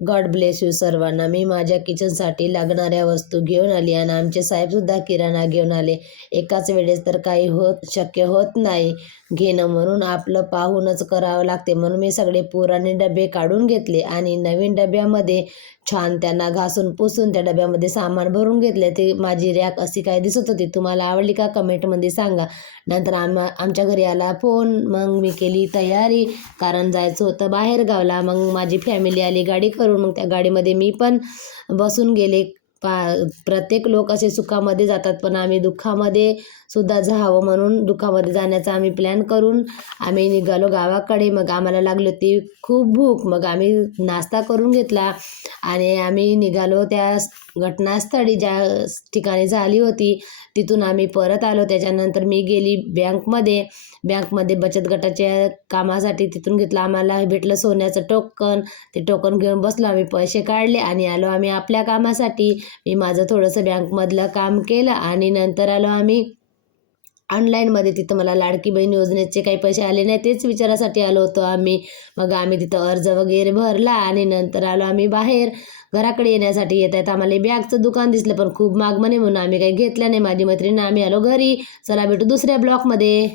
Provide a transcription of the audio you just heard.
God bless you सर्वांना. मी माझ्या किचनसाठी लागणाऱ्या वस्तू घेऊन आली आणि आमचे साहेबसुद्धा किराणा घेऊन आले. एकाच वेळेस तर काही शक्य होत नाही घेणं, म्हणून आपलं पाहूनच करावं लागते. म्हणून मी सगळे पुराणे डबे काढून घेतले आणि नवीन डब्यामध्ये छान त्यांना घासून पुसून त्या डब्यामध्ये सामान भरून घेतले. ते माझी रॅक अशी काय दिसत होती. तुम्हाला आवडली का कमेंटमध्ये सांगा. नंतर आमच्या घरी आला फोन. मग मी केली तयारी, कारण जायचं होतं बाहेर गावला. मग माझी फॅमिली आली गाडी करून. मग त्या गाडीमध्ये मी पण बसून गेले. प्रत्येक लोक असे सुखामध्ये जातात, पण आम्ही दुःखामध्ये सुद्धा जावं म्हणून दुःखामध्ये जाण्याचा आम्ही प्लॅन करून आम्ही निघालो गावाकडे. मग आम्हाला लागली होती खूप भूक. मग आम्ही नाश्ता करून घेतला आणि आम्ही निघालो त्या घटनास्थळी ज्या ठिकाणी झाली होती तिथून आम्ही परत आलो. त्याच्यानंतर मी गेली बँकमध्ये बचत गटाच्या कामासाठी. तिथून घेतलं, आम्हाला भेटलं सोन्याचं टोकन. ते टोकन घेऊन बसलो आम्ही, पैसे काढले आणि आलो आम्ही आपल्या कामासाठी. मी माझं थोडंसं बँकमधलं काम केलं आणि नंतर आलो आम्ही ऑनलाईनमध्ये. तिथं मला लाडकी बहीण योजनेचे काही पैसे आले नाही, तेच विचारासाठी आलो होतो आम्ही. मग आम्ही तिथं अर्ज वगैरे भरला आणि नंतर आलो आम्ही बाहेर घराकडे येण्यासाठी. येत आम्हाला बॅगचं दुकान दिसलं, पण खूप महाग म्हणे म्हणून आम्ही काही घेतलं नाही. माझी मैत्रीण आम्ही आलो घरी. चला भेटू दुसऱ्या ब्लॉकमध्ये.